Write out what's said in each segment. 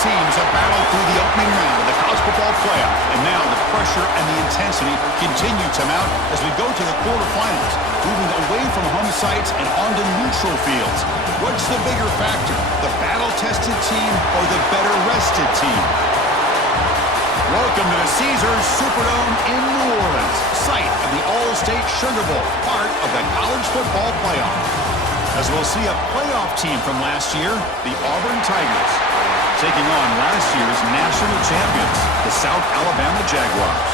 teams have battled through the opening round of the college football playoff, and now the pressure and the intensity continue to mount as we go to the quarterfinals, moving away from home sites and onto neutral fields. What's the bigger factor, the battle-tested team or the better-rested team? Welcome to the Caesars Superdome in New Orleans, site of the All-State Sugar Bowl, part of the college football playoff. As we'll see a playoff team from last year, the Auburn Tigers, taking on last year's national champions, the South Alabama Jaguars.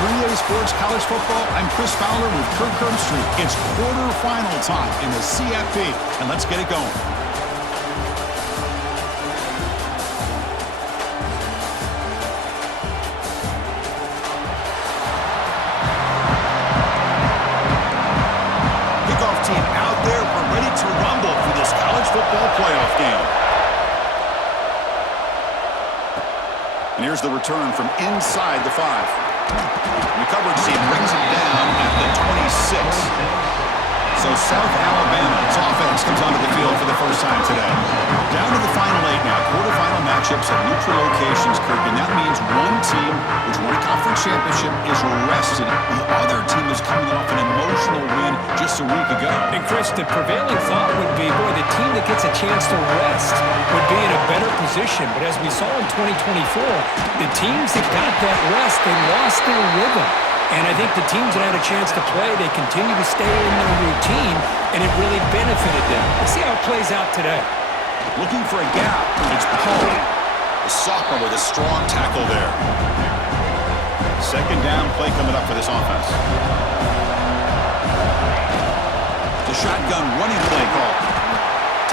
3A Sports College Football, I'm Chris Fowler with Kirk Herbstreit. It's quarterfinal time in the CFP, and let's get it going. Team out there, we're ready to rumble for this college football playoff game. And here's the return from inside the 5. The coverage team brings it down at the 26. So South Alabama's offense comes onto the field for the first time today. Down to the final 8 now. Quarterfinal matchups at neutral locations, Kirk, and that means one team which won a conference championship is rested. The other team is coming off an emotional win just a week ago. And Chris, the prevailing thought would be, boy, the team that gets a chance to rest would be in a better position. But as we saw in 2024, the teams that got that rest, they lost their rhythm. And I think the teams that had a chance to play, they continue to stay in their routine, and it really benefited them. Let's see how it plays out today. Looking for a gap. It's Paul, the sophomore with a strong tackle there. Second down play coming up for this offense. The shotgun running play call.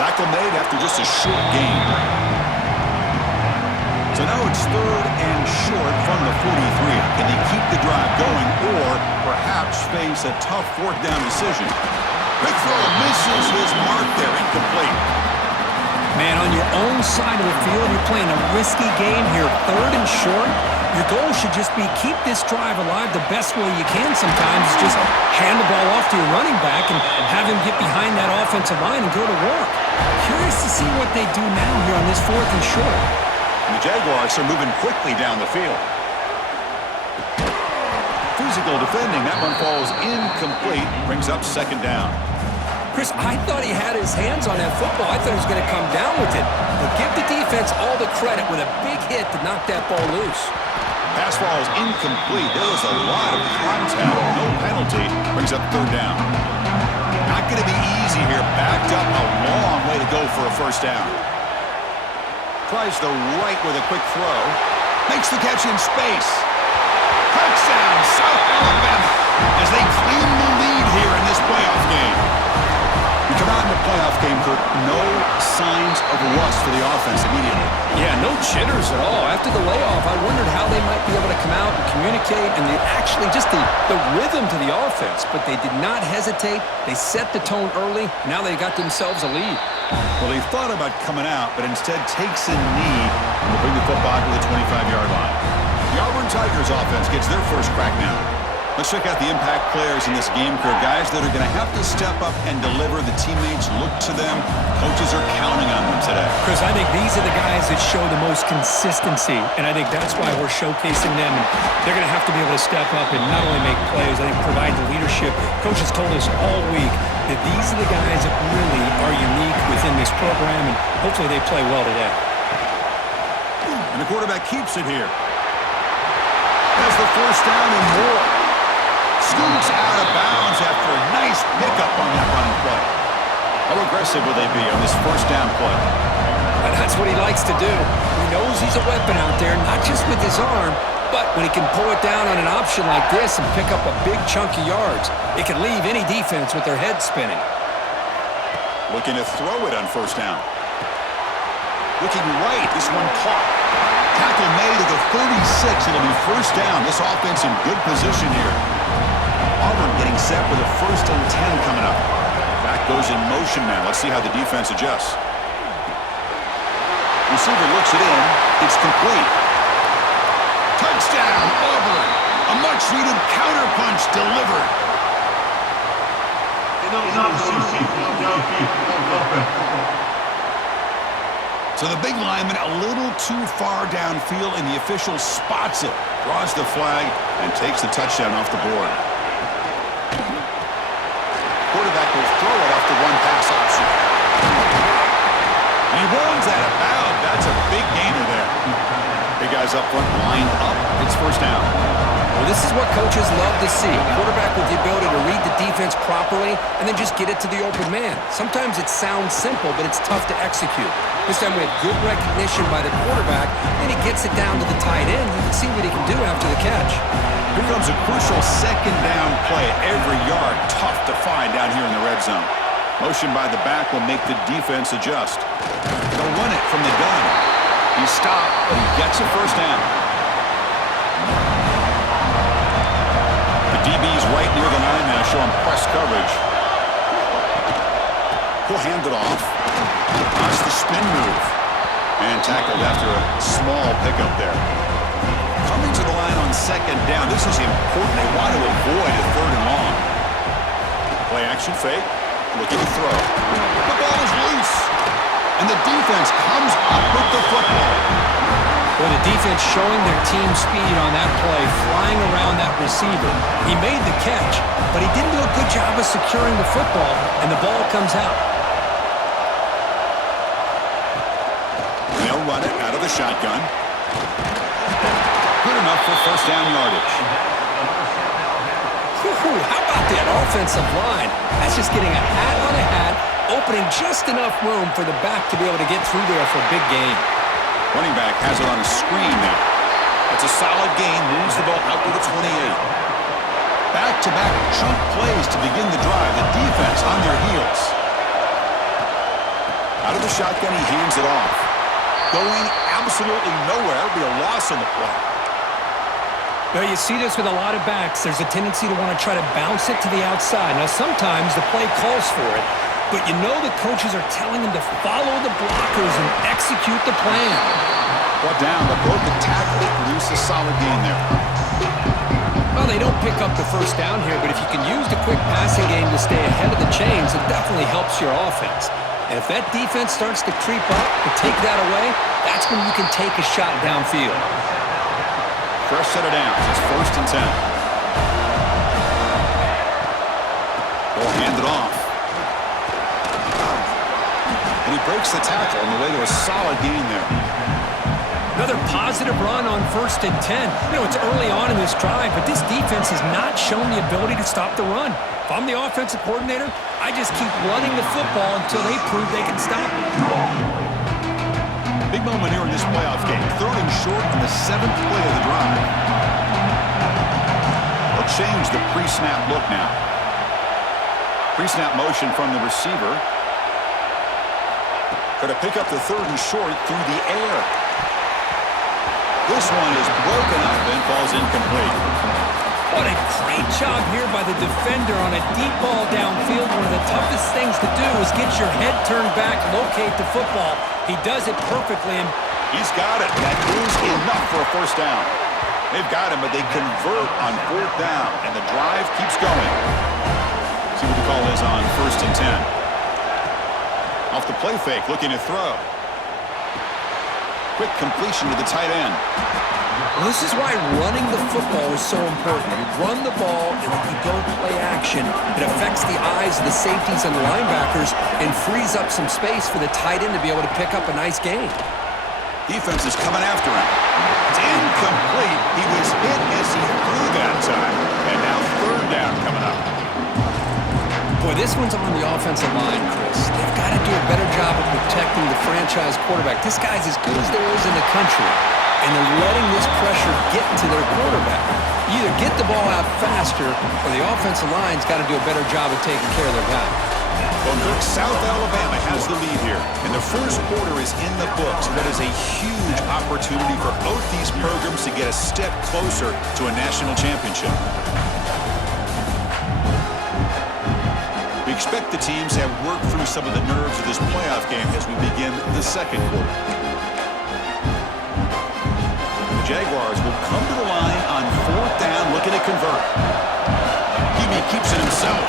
Tackle made after just a short gain. So now it's third and short from the 43. Can they keep the drive going or perhaps face a tough fourth down decision? Quick throw misses his mark there, incomplete. Man, on your own side of the field, you're playing a risky game here, third and short. Your goal should just be keep this drive alive the best way you can sometimes. Just hand the ball off to your running back and have him get behind that offensive line and go to work. Curious to see what they do now here on this fourth and short. The Jaguars are moving quickly down the field. Physical defending. That one falls incomplete. Brings up second down. Chris, I thought he had his hands on that football. I thought he was going to come down with it. But give the defense all the credit with a big hit to knock that ball loose. Pass falls incomplete. There was a lot of contact. No penalty. Brings up third down. Not going to be easy here. Backed up a long way to go for a first down. Tries the right with a quick throw. Makes the catch in space. Touchdown, South Alabama, as they claim the lead here in this playoff game. We come out in the playoff game, Kirk, no signs of rust for the offense immediately. Yeah, no jitters at all. After the layoff, I wondered how they might be able to come out and communicate and actually just the rhythm to the offense. But they did not hesitate. They set the tone early. Now they got themselves a lead. Well, he thought about coming out, but instead takes a knee and will bring the football to the 25-yard line. The Auburn Tigers offense gets their first crack now. Let's check out the impact players in this game, Kirk. Guys that are going to have to step up and deliver. The teammates look to them. Coaches are counting on them today. Chris, I think these are the guys that show the most consistency, and I think that's why we're showcasing them. And they're going to have to be able to step up and not only make plays, I think provide the leadership. Coaches told us all week that these are the guys that really are unique within this program, and hopefully they play well today. And the quarterback keeps it here. Has the first down and more. Scoots out of bounds after a nice pickup on that running play. How aggressive will they be on this first down play? And that's what he likes to do. He knows he's a weapon out there, not just with his arm, but when he can pull it down on an option like this and pick up a big chunk of yards, it can leave any defense with their head spinning. Looking to throw it on first down. Looking right, this one caught. Tackle made at the 36. It'll be first down. This offense in good position here. Auburn getting set with a 1st and 10 coming up. Back goes in motion now. Let's see how the defense adjusts. Receiver looks it in. It's complete. Touchdown, Auburn. A much-needed counterpunch delivered. So the big lineman a little too far downfield, and the official spots it, draws the flag, and takes the touchdown off the board. Quarterback will throw it off the one-pass option. And he runs that about. That's a big gainer there. Big guys up front, lined up. It's first down. Well, this is what coaches love to see. A quarterback with the ability to read the defense properly and then just get it to the open man. Sometimes it sounds simple, but it's tough to execute. This time we have good recognition by the quarterback, and he gets it down to the tight end. You can see what he can do after the catch. Here comes a crucial second down play. Every yard tough to find down here in the red zone. Motion by the back will make the defense adjust. They'll run it from the gun. He stopped, but he gets a first down. The DB's right near the line now, showing press coverage. He'll hand it off. That's the spin move. And tackled after a small pickup there. Coming to the line on second down. This is important. They want to avoid a third and long. Play action fake. Looking to throw. The ball is loose. And the defense comes up with the football. Well, the defense showing their team speed on that play, flying around that receiver. He made the catch, but he didn't do a good job of securing the football, and the ball comes out. They'll run it out of the shotgun. Good enough for first down yardage. Whew, how about that offensive line? That's just getting a hat on a hat, opening just enough room for the back to be able to get through there for a big gain. Running back has it on a screen now. It's a solid gain, moves the ball out to the 28. Back-to-back chunk plays to begin the drive. The defense on their heels. Out of the shotgun, he hands it off. Going absolutely nowhere. It'll be a loss on the play. Now, you see this with a lot of backs. There's a tendency to want to try to bounce it to the outside. Now, sometimes the play calls for it, but you know the coaches are telling them to follow the blockers and execute the plan. Brought down, but broke the tackle. Produce a solid gain there. Well, they don't pick up the first down here, but if you can use the quick passing game to stay ahead of the chains, it definitely helps your offense. And if that defense starts to creep up and take that away, that's when you can take a shot downfield. Fresh set of downs. It's first and 10. Ball handed off. And he breaks the tackle on the way to a solid gain there. Another positive run on first and 10. You know, it's early on in this drive, but this defense has not shown the ability to stop the run. If I'm the offensive coordinator, I just keep running the football until they prove they can stop it. Big moment here in this playoff game. Third and short in the 7th play of the drive. They'll change the pre-snap look now. Pre-snap motion from the receiver. Going to pick up the third and short through the air. This one is broken up and falls incomplete. What a great job here by the defender on a deep ball downfield. One of the toughest things to do is get your head turned back, locate the football. He does it perfectly. And he's got it. That is enough for a first down. They've got him, but they convert on fourth down, and the drive keeps going. See what the call is on first and 10. Off the play fake, looking to throw. Quick completion to the tight end. Well, this is why running the football is so important. You run the ball, and when you go play action, it affects the eyes of the safeties and the linebackers and frees up some space for the tight end to be able to pick up a nice gain. Defense is coming after him. It's incomplete. He was hit as he threw that time. And now third down coming up. Boy, this one's on the offensive line, Chris. They've got to do a better job of protecting the franchise quarterback. This guy's as good as there is in the country, and they're letting this pressure get to their quarterback. You either get the ball out faster, or the offensive line's got to do a better job of taking care of their guy. Well, Kirk, South Alabama has the lead here, and the first quarter is in the books. That is a huge opportunity for both these programs to get a step closer to a national championship. We expect the teams to have worked through some of the nerves of this playoff game as we begin the second quarter. The Jaguars will come to the line on fourth down, looking to convert. Hebe keeps it himself.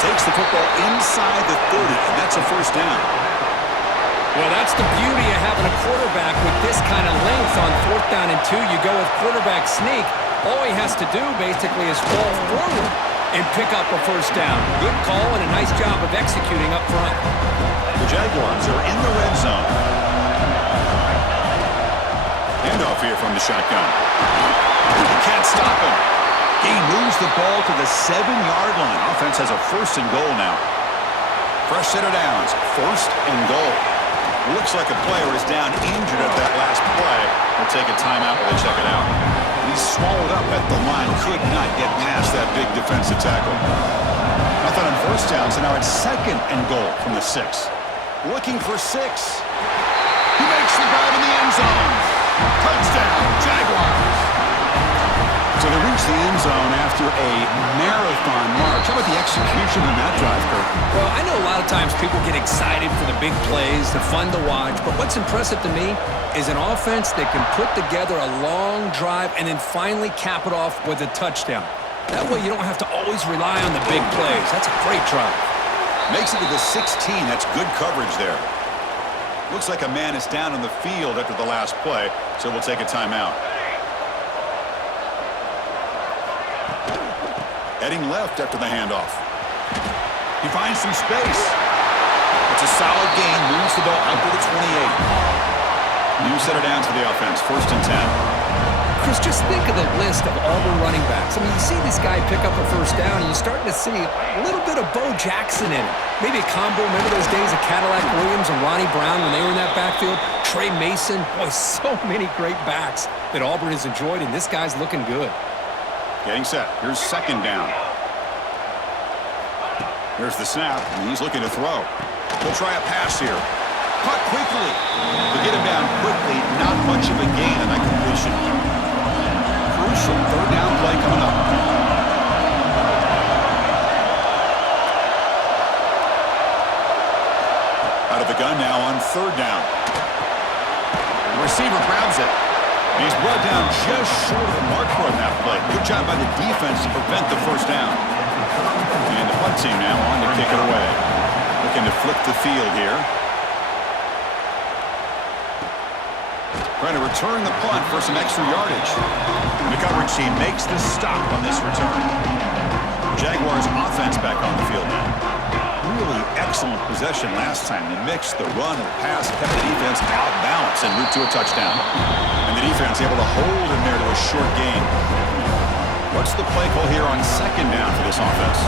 Takes the football inside the 30, and that's a first down. Well, that's the beauty of having a quarterback with this kind of length on 4th down and 2. You go with quarterback sneak. All he has to do basically is fall forward and pick up a first down. Good call and a nice job of executing up front. The Jaguars are in the red zone. Handoff here from the shotgun. You can't stop him. He moves the ball to the 7-yard line. Offense has a 1st and goal now. Fresh set of downs. 1st and goal. Looks like a player is down injured at that last play. We'll take a timeout while they check it out. He's swallowed up at the line. Could not get past that big defensive tackle. Nothing on 1st down, so now it's 2nd and goal from the 6. Looking for 6. He makes the grab in the end zone. Touchdown, Jaguars. So they reach the end zone after a marathon march. How about the execution on that drive, Kurt? Well, I know a lot of times people get excited for the big plays, they're fun to watch, but what's impressive to me is an offense that can put together a long drive and then finally cap it off with a touchdown. That way you don't have to always rely on the big plays. That's a great drive. Makes it to the 16. That's good coverage there. Looks like a man is down on the field after the last play, so we'll take a timeout. Heading left after the handoff. He finds some space. It's a solid gain. Moves the ball out to the 28. New set of downs for the offense. 1st and 10. Chris, just think of the list of Auburn running backs. I mean, you see this guy pick up a first down, and you're starting to see a little bit of Bo Jackson in it. Maybe a combo. Remember those days of Cadillac Williams and Ronnie Brown when they were in that backfield? Trey Mason. Boy, so many great backs that Auburn has enjoyed, and this guy's looking good. Getting set. Here's 2nd down. Here's the snap, and he's looking to throw. He'll try a pass here. Caught quickly. To get him down quickly, not much of a gain on that completion. Crucial 3rd down play coming up. Out of the gun now on 3rd down. The receiver grabs it. He's brought down just short of the marker on that play. Good job by the defense to prevent the 1st down. And the punt team now on to kick it away. Looking to flip the field here. Trying to return the punt for some extra yardage. And the coverage team makes the stop on this return. Jaguars offense back on the field now. Really excellent possession last time. They mixed the run and the pass, kept the defense out balance en route to a touchdown. And the defense able to hold him there to a short gain. What's the play call here on 2nd down for this offense?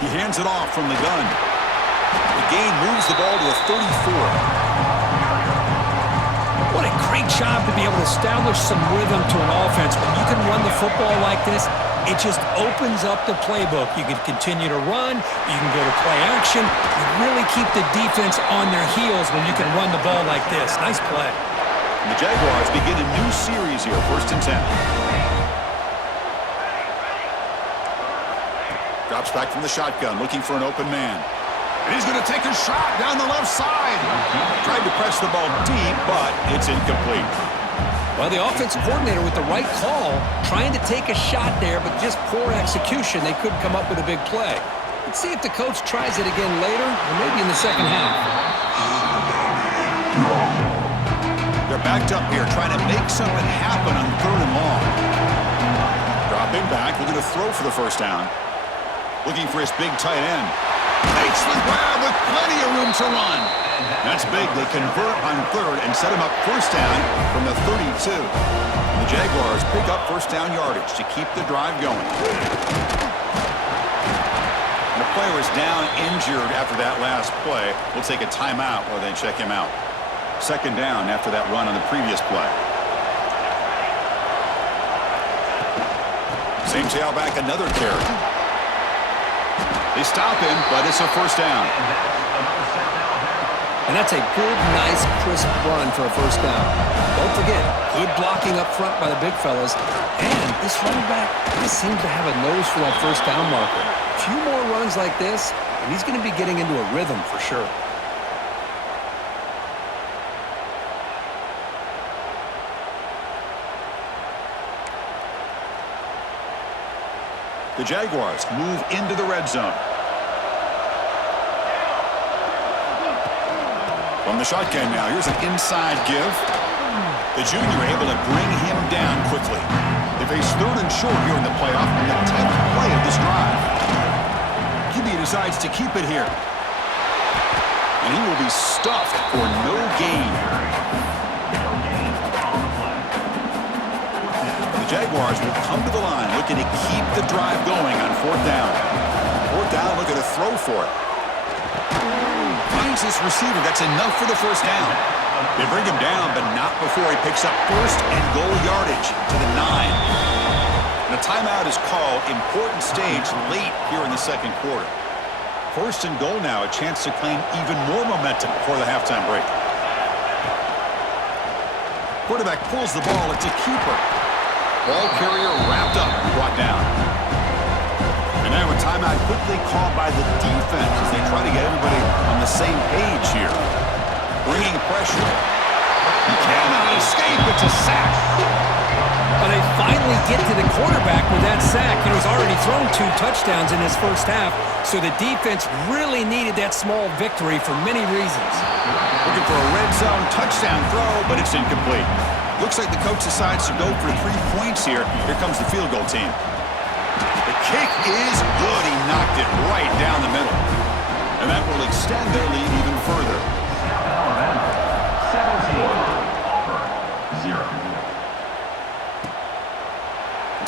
He hands it off from the gun. The gain moves the ball to a 34. What a great job to be able to establish some rhythm to an offense. When you can run the football like this, it just opens up the playbook. You can continue to run. You can go to play action. You really keep the defense on their heels when you can run the ball like this. Nice play. And the Jaguars begin a new series here, 1st and 10. Drops back from the shotgun, looking for an open man. And he's going to take a shot down the left side. Tried to press the ball deep, but it's incomplete. Well, the offensive coordinator with the right call, trying to take a shot there, but just poor execution. They couldn't come up with a big play. Let's see if the coach tries it again later, or maybe in the 2nd half. They're backed up here, trying to make something happen on 3rd and long. Dropping back, looking to throw for the 1st down. Looking for his big tight end. Makes the grab with plenty of room to run. That's big. They convert on 3rd and set him up 1st down from the 32. The Jaguars pick up 1st down yardage to keep the drive going. And the player is down injured after that last play. We'll take a timeout while they check him out. 2nd down after that run on the previous play. Same tailback, another carry. They stop him, but it's a 1st down. And that's a good, nice, crisp run for a 1st down. Don't forget, good blocking up front by the big fellas. And this running back, he seems to have a nose for that 1st down marker. A few more runs like this, and he's going to be getting into a rhythm for sure. The Jaguars move into the red zone. From the shotgun now, here's an inside give. The junior able to bring him down quickly. They face 3rd and short here in the playoff on the 10th play of this drive. QB decides to keep it here. And he will be stuffed for no gain. The Jaguars will come to the line looking to keep the drive going on 4th down. 4th down, looking to throw for it. Finds this receiver. That's enough for the 1st down. They bring him down, but not before he picks up 1st and goal yardage to the 9. And a timeout is called. Important stage late here in the 2nd quarter. 1st and goal now, a chance to claim even more momentum before the halftime break. Quarterback pulls the ball. It's a keeper. Ball carrier wrapped up and brought down. And now a timeout quickly called by the defense as they try to get everybody on the same page here. Bringing pressure. He cannot escape. It's a sack. But they finally get to the quarterback with that sack. He's already thrown 2 touchdowns in his 1st half, so the defense really needed that small victory for many reasons. Looking for a red zone touchdown throw, but it's incomplete. Looks like the coach decides to go for 3 points here. Here comes the field goal team. The kick is good. He knocked it right down the middle. And that will extend their lead even further.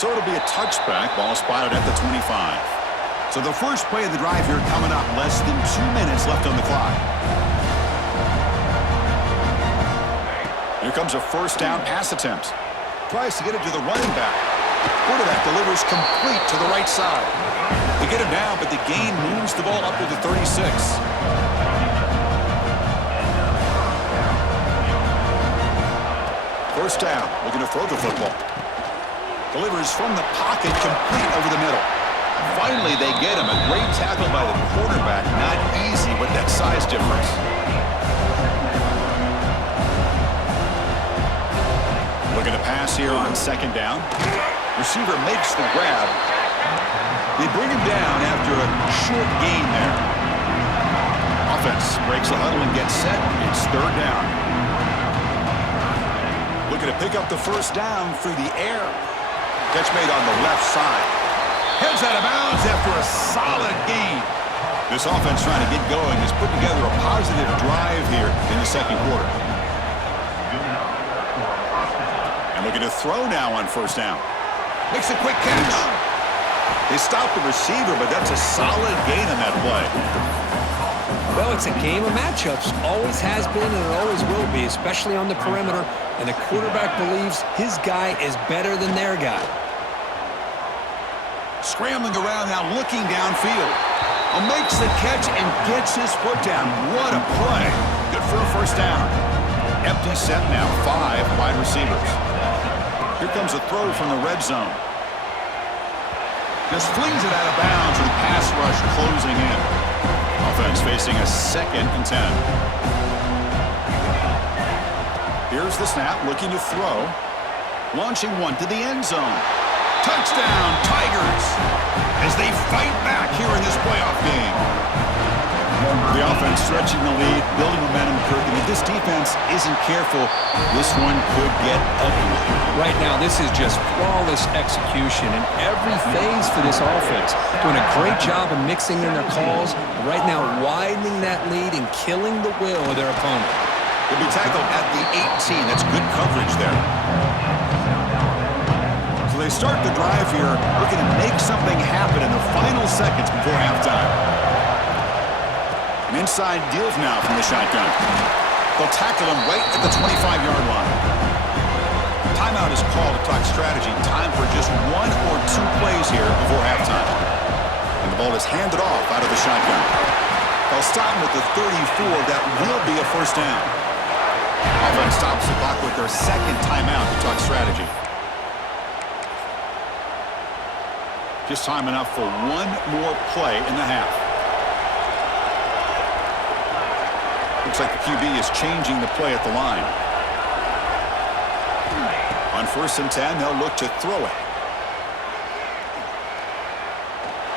So it'll be a touchback. Ball spotted at the 25. So the first play of the drive here coming up. Less than 2 minutes left on the clock. Here comes a 1st down pass attempt. Tries to get it to the running back. Quarterback delivers complete to the right side. They get him down, but the gain moves the ball up to the 36. 1st down, looking to throw the football. Delivers from the pocket, complete over the middle. Finally, they get him. A great tackle by the quarterback. Not easy with that size difference. Looking to pass here on 2nd down. Receiver makes the grab. They bring him down after a short gain there. Offense breaks the huddle and gets set. It's 3rd down. Looking to pick up the 1st down through the air. Catch made on the left side. Heads out of bounds after a solid gain. This offense trying to get going has put together a positive drive here in the 2nd quarter. And looking to throw now on 1st down. Makes a quick catch. They stop the receiver, but that's a solid gain on that play. Well, it's a game of matchups. Always has been and it always will be, especially on the perimeter. And the quarterback believes his guy is better than their guy. Scrambling around now, looking downfield. Makes the catch and gets his foot down. What a play. Good for a 1st down. Empty set now, 5 wide receivers. Here comes a throw from the red zone. Just flings it out of bounds with the pass rush closing in. Offense facing a 2nd and 10. Here's the snap, looking to throw. Launching one to the end zone. Touchdown, Tigers, as they fight back here in this playoff game. The offense stretching the lead, building momentum, Kirk, and if this defense isn't careful, this one could get ugly. Right now, this is just flawless execution in every phase for this offense. Doing a great job of mixing in their calls. Right now, widening that lead and killing the will of their opponent. He'll be tackled at the 18. That's good coverage there. So they start the drive here, looking to make something happen in the final seconds before halftime. An inside give now from the shotgun. They'll tackle him right at the 25-yard line. Timeout is called to talk strategy. Time for just 1 or 2 plays here before halftime. And the ball is handed off out of the shotgun. They'll stop him at the 34. That will be a 1st down. Offense stops the clock with their 2nd timeout to talk strategy. Just time enough for 1 more play in the half. Looks like the QB is changing the play at the line. On 1st and 10, they'll look to throw it.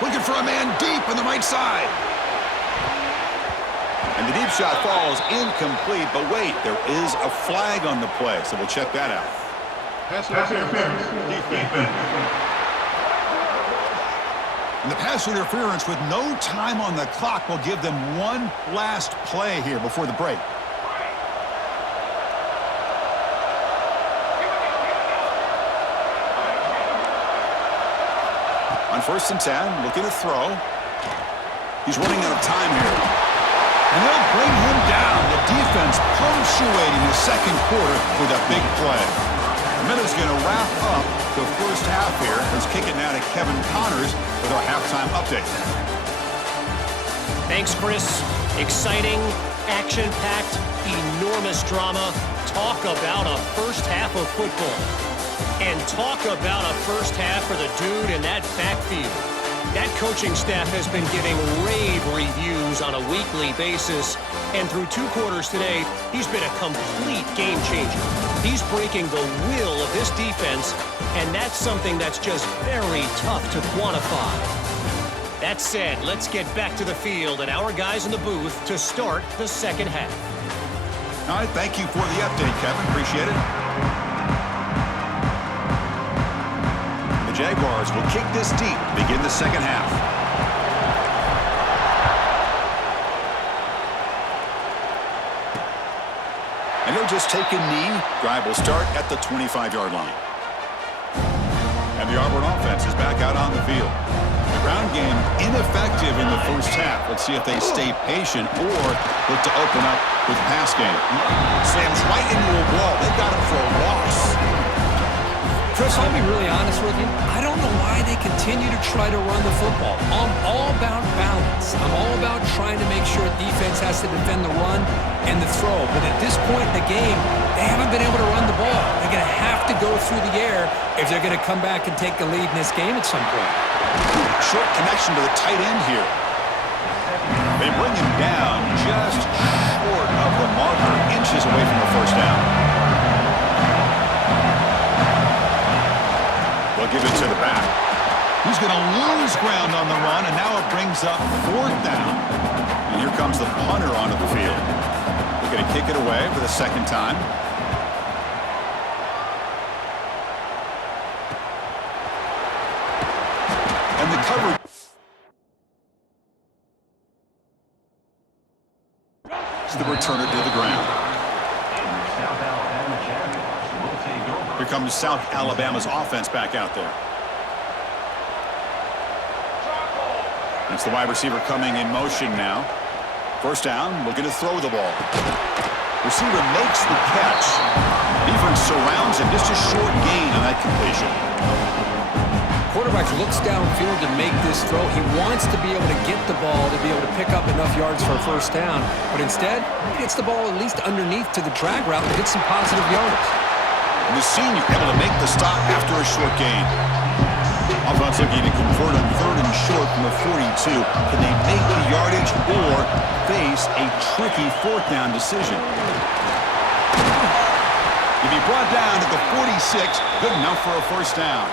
Looking for a man deep on the right side. And And the deep shot falls incomplete, but wait, there is a flag on the play, so we'll check that out. Pass interference. Defense. And the pass interference with no time on the clock will give them one last play here before the break. On 1st and 10, looking to throw. He's running out of time here. And they'll bring him down. The defense punctuating the second quarter with a big play. The Minutes going to wrap up the first half here. Let's kick it now to Kevin Connors with our halftime update. Thanks, Chris. Exciting, action-packed, enormous drama. Talk about a first half of football. And talk about a first half for the dude in that backfield. That coaching staff has been giving rave reviews on a weekly basis. And through 2 quarters today, he's been a complete game changer. He's breaking the will of this defense, and that's something that's just very tough to quantify. That said, let's get back to the field and our guys in the booth to start the second half. All right, thank you for the update, Kevin. Appreciate it. The Jaguars will kick this deep to begin the second half. And he'll just take a knee. Drive will start at the 25-yard line. And the Auburn offense is back out on the field. The ground game ineffective in the first half. Let's see if they stay patient or look to open up with pass game. Slams right into a wall. They got him for a loss. Chris, I'll be really honest with you. I don't know why they continue to try to run the football. I'm all about balance. I'm all about trying to make sure defense has to defend the run and the throw. But at this point in the game, they haven't been able to run the ball. They're going to have to go through the air if they're going to come back and take the lead in this game at some point. Short connection to the tight end here. They bring him down just short of the marker, inches away from the first down. They'll give it to the back. He's going to lose ground on the run, and now it brings up 4th down. And here comes the punter onto the field. They're going to kick it away for the second time. And the coverage. It's the returner to the ground. Here comes South Alabama's offense back out there. It's the wide receiver coming in motion now. First down, looking to throw the ball. Receiver makes the catch. Defense surrounds him, just a short gain on that completion. Quarterback looks downfield to make this throw. He wants to be able to get the ball to be able to pick up enough yards for a first down. But instead, he gets the ball at least underneath to the drag route to get some positive yardage. And the senior able to make the stop after a short gain. Offense looking to convert on 3rd and short from the 42. Can they make the yardage or face a tricky 4th down decision? He'll be brought down at the 46. Good enough for a first down.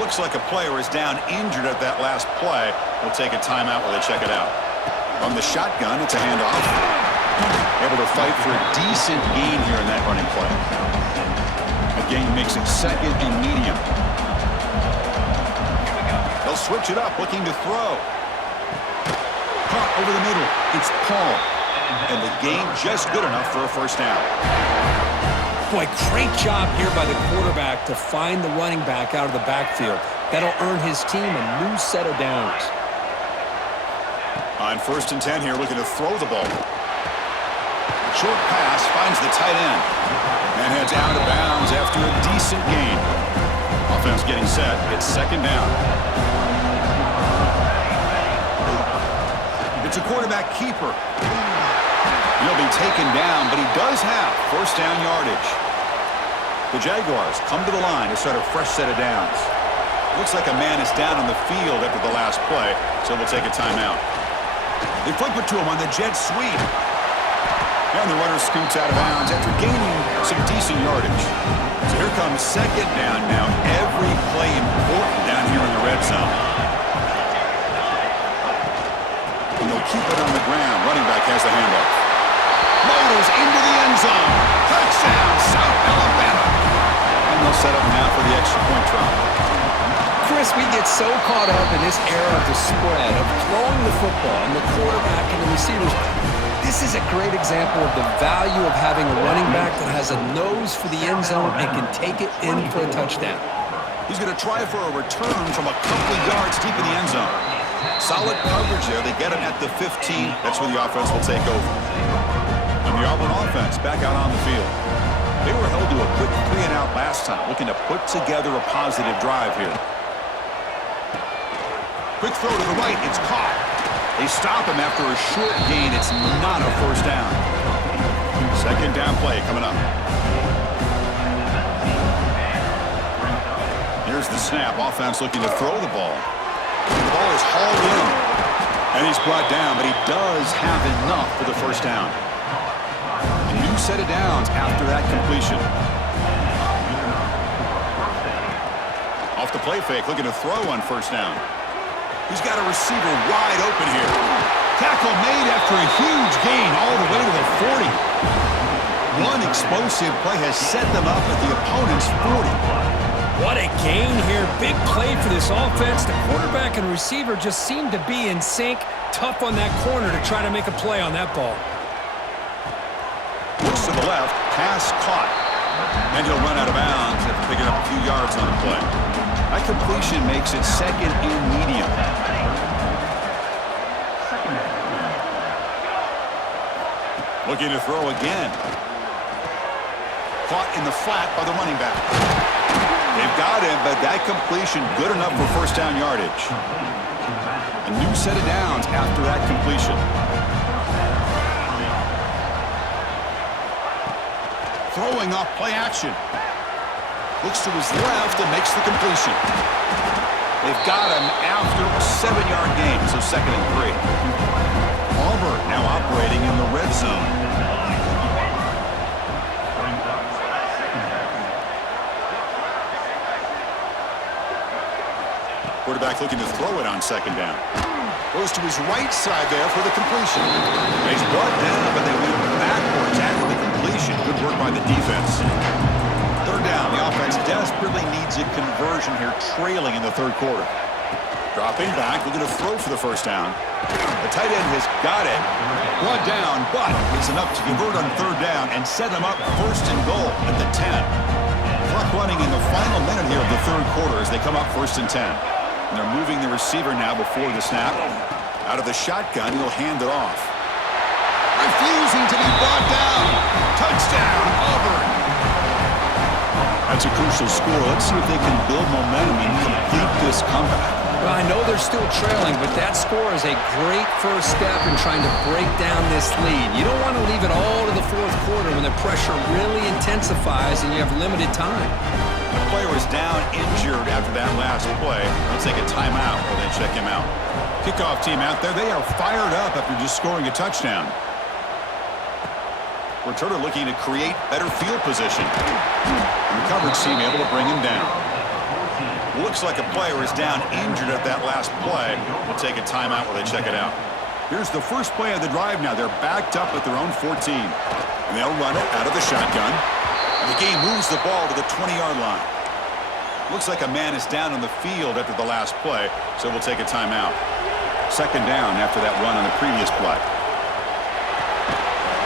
Looks like a player is down injured at that last play. We'll take a timeout while they check it out. From the shotgun, it's a handoff. Able to fight for a decent gain here in that running play. A gain makes it 2nd and medium. They'll switch it up, looking to throw. Caught over the middle. It's Paul. And the gain just good enough for a first down. Boy, great job here by the quarterback to find the running back out of the backfield. That'll earn his team a new set of downs. On 1st and 10 here, looking to throw the ball. Short pass finds the tight end. And heads out of bounds after a decent gain. Offense getting set. It's 2nd down. It's a quarterback keeper. He'll be taken down, but he does have first down yardage. The Jaguars come to the line to start a fresh set of downs. Looks like a man is down on the field after the last play, so we'll take a timeout. They flip it to him on the jet sweep. And the runner scoots out of bounds after gaining some decent yardage. So here comes 2nd down now. Every play important down here in the red zone. And they'll keep it on the ground. Running back has the handoff. Motors into the end zone. Touchdown, South Alabama. And they'll set up now for the extra point try. Chris, we get so caught up in this era of the spread, of throwing the football and the quarterback and the receivers. This is a great example of the value of having a running back that has a nose for the end zone and can take it in for a touchdown. He's going to try for a return from a couple of yards deep in the end zone. Solid coverage there. They get him at the 15. That's where the offense will take over. And the Auburn offense back out on the field. They were held to a quick 3-and-out last time, looking to put together a positive drive here. Quick throw to the right. It's caught. They stop him after a short gain. It's not a first down. Second down play coming up. Here's the snap. Offense looking to throw the ball. The ball is hauled in. And he's brought down, but he does have enough for the first down. A new set of downs after that completion. Off the play fake, looking to throw on first down. He's got a receiver wide open here. Tackle made after a huge gain all the way to the 40. One explosive play has set them up at the opponent's 40. What a gain here. Big play for this offense. The quarterback and receiver just seem to be in sync. Tough on that corner to try to make a play on that ball. Looks to the left. Pass caught. And he'll run out of bounds after picking up a few yards on the play. That completion makes it second and medium. Looking to throw again. Caught in the flat by the running back. They've got him, but that completion good enough for first down yardage. A new set of downs after that completion. Throwing off play action. Looks to his left and makes the completion. They've got him after a 7-yard gain, so second and 3. Auburn now operating in the red zone. Quarterback looking to throw it on second down. Goes to his right side there for the completion. He's brought down, but they went backwards after the completion. Good work by the defense. Third down, the offense desperately needs a conversion here, trailing in the third quarter. Dropping back, looking to throw for the first down. The tight end has got it. Brought down, but it's enough to convert on third down and set him up first and goal at the 10. Clock running in the final minute here of the third quarter as they come up first and 10. And they're moving the receiver now before the snap. Out of the shotgun, he'll hand it off. Refusing to be brought down. Touchdown, Auburn. That's a crucial score. Let's see if they can build momentum and complete this comeback. Well, I know they're still trailing, but that score is a great first step in trying to break down this lead. You don't want to leave it all to the fourth quarter when the pressure really intensifies and you have limited time. The player is down injured after that last play. Let's take a timeout while they check him out. Kickoff team out there. They are fired up after just scoring a touchdown. Returner looking to create better field position. And the coverage team able to bring him down. Looks like a player is down injured at that last play. We'll take a timeout while they check it out. Here's the first play of the drive now. They're backed up at their own 14. And they'll run it out of the shotgun. And the game moves the ball to the 20-yard line. Looks like a man is down on the field after the last play, so we'll take a timeout. Second down after that run on the previous play.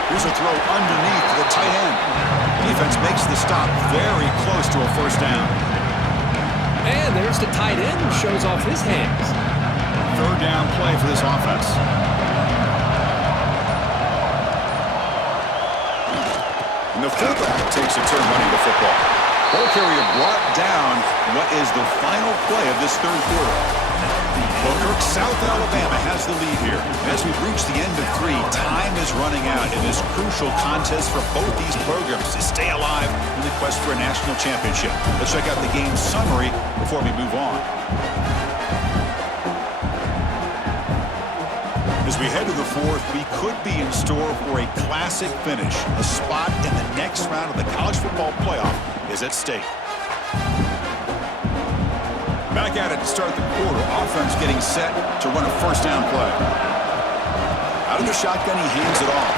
Here's a throw underneath to the tight end. Defense makes the stop very close to a first down. And there's the tight end who shows off his hands. Third down play for this offense. And the fullback takes a turn running the football. Ball carrier brought down. What is the final play of this third quarter? Well, Kirk, South Alabama has the lead here. And as we've reached the end of 3, time is running out in this crucial contest for both these programs to stay alive in the quest for a national championship. Let's check out the game summary before we move on. As we head to the fourth, we could be in store for a classic finish. A spot in the next round of the college football playoff is at stake. Back at it to start the quarter. Offense getting set to run a first down play. Out of the shotgun, he hands it off.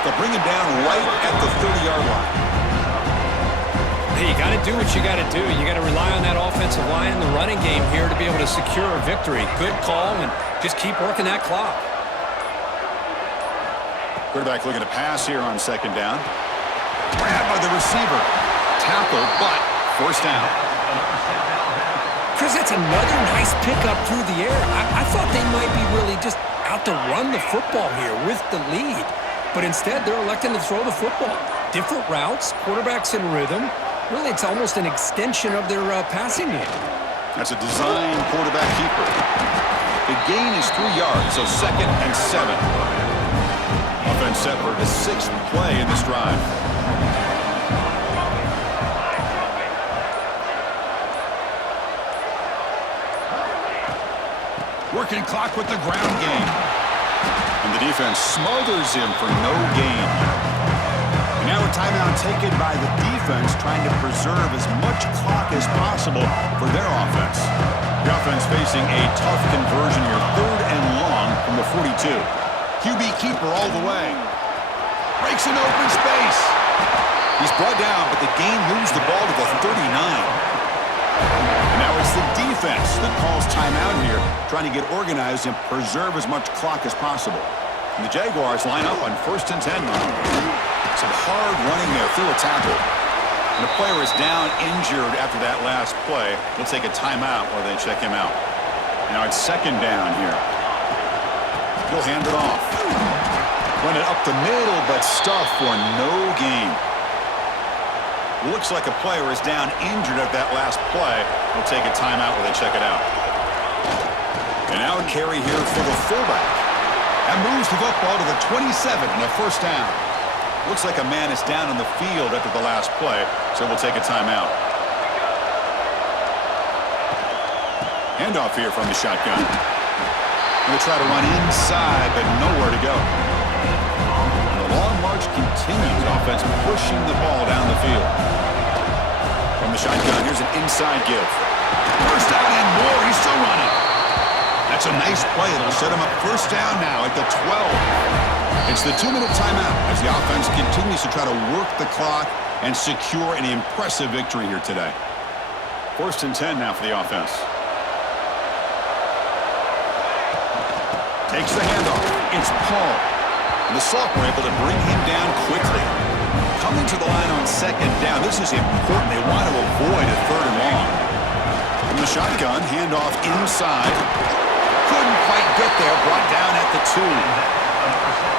They'll bring him down right at the 30-yard line. Hey, you got to do what you got to do. You got to rely on that offensive line in the running game here to be able to secure a victory. Good call, and just keep working that clock. Quarterback looking to pass here on second down. Grabbed by the receiver. Tackle, but first down. Chris, that's another nice pickup through the air. I thought they might be really just out to run the football here with the lead. But instead, they're electing to throw the football. Different routes, quarterbacks in rhythm. Really, it's almost an extension of their passing game. That's a design quarterback keeper. The gain is 3 yards, so 2nd and 7. Offense set for the 6th play in this drive. Working clock with the ground game. And the defense smothers him for no gain. And now a timeout taken by the defense, trying to preserve as much clock as possible for their offense. The offense facing a tough conversion here, 3rd and long from the 42. QB keeper all the way. Breaks an open space. He's brought down, but the gain moves the ball to the 39. And now it's the defense that calls timeout here, trying to get organized and preserve as much clock as possible. And the Jaguars line up on 1st and 10 now. Some hard running there through a tackle. And the player is down injured after that last play. They'll take a timeout while they check him out. Now it's 2nd down here. He'll hand it off. Run it up the middle, but stuff for no gain. Looks like a player is down injured at that last play. We'll take a timeout while they check it out. And now a carry here for the fullback. That moves the football to the 27 and a first down. Looks like a man is down on the field after the last play, so we'll take a timeout. Handoff here from the shotgun. Going to try to run inside, but nowhere to go. And the long march continues. Offense pushing the ball down the field. From the shotgun, here's an inside give. First down and more. He's still running. That's a nice play. It'll set him up first down now at the 12. It's the 2-minute timeout as the offense continues to try to work the clock and secure an impressive victory here today. 1st and 10 now for the offense. Takes the handoff. It's Paul. And the sophomore able to bring him down quickly. Coming to the line on 2nd down. This is important. They want to avoid a 3rd and long. From the shotgun, handoff inside. Couldn't quite get there. Brought down at the 2.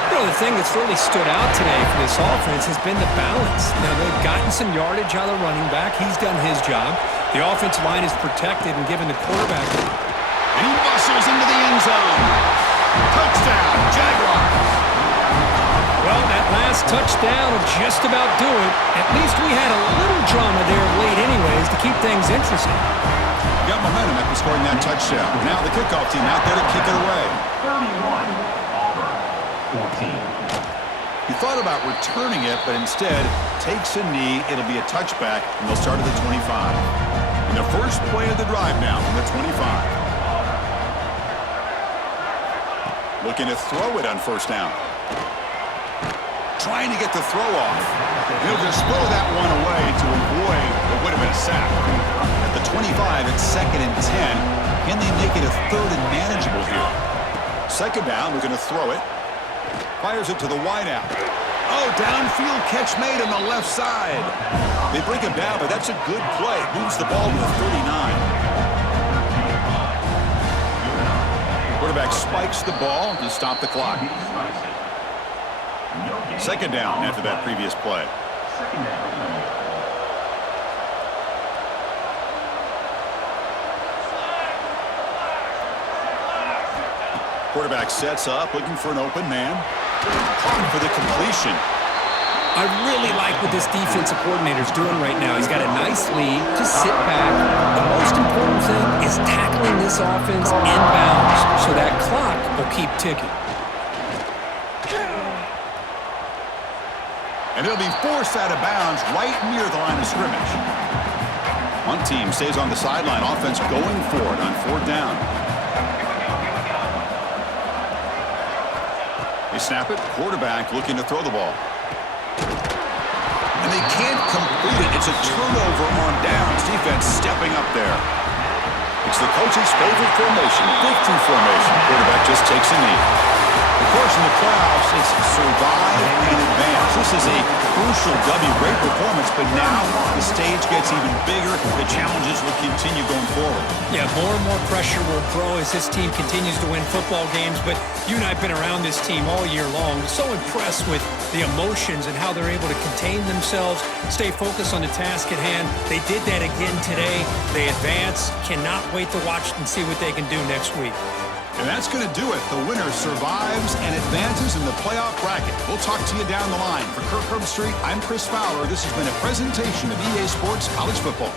You know, the thing that's really stood out today for this offense has been the balance. Now, they've gotten some yardage out of the running back. He's done his job. The offensive line is protected and given the quarterback. And he muscles into the end zone. Touchdown, Jaguars. Well, that last touchdown will just about do it. At least we had a little drama there late anyways to keep things interesting. Got momentum after scoring that touchdown. Now the kickoff team out there to kick it away. 14. He thought about returning it, but instead takes a knee. It'll be a touchback, and they'll start at the 25. And the first play of the drive now from the 25. Looking to throw it on first down. Trying to get the throw off. He'll just throw that one away to avoid what would have been a sack. At the 25, it's 2nd and 10. Can they make it a 3rd and manageable here? 2nd down, looking to throw it. Fires it to the wideout. Oh, downfield catch made on the left side. They bring him down, but that's a good play. Moves the ball to the 39. Quarterback spikes the ball to stop the clock. 2nd down after that previous play. Quarterback sets up, looking for an open man. Caught for the completion. I really like what this defensive coordinator's doing right now. He's got a nice lead. Just sit back. The most important thing is tackling this offense inbounds so that clock will keep ticking. And it'll be forced out of bounds right near the line of scrimmage. One team stays on the sideline. Offense going for it on 4th down. They snap it, quarterback looking to throw the ball. And they can't complete it. It's a turnover on downs. Defense stepping up there. It's the coach's favorite formation, victory formation. Quarterback just takes a knee. Of course, in the playoffs, it's survive and advance. This is a crucial W. Great performance, but now the stage gets even bigger. The challenges will continue going forward. Yeah, more and more pressure will grow as this team continues to win football games, but you and I have been around this team all year long. So impressed with the emotions and how they're able to contain themselves, stay focused on the task at hand. They did that again today. They advance. Cannot wait to watch and see what they can do next week. And that's going to do it. The winner survives and advances in the playoff bracket. We'll talk to you down the line. For Kirk Herbstreit, I'm Chris Fowler. This has been a presentation of EA Sports College Football.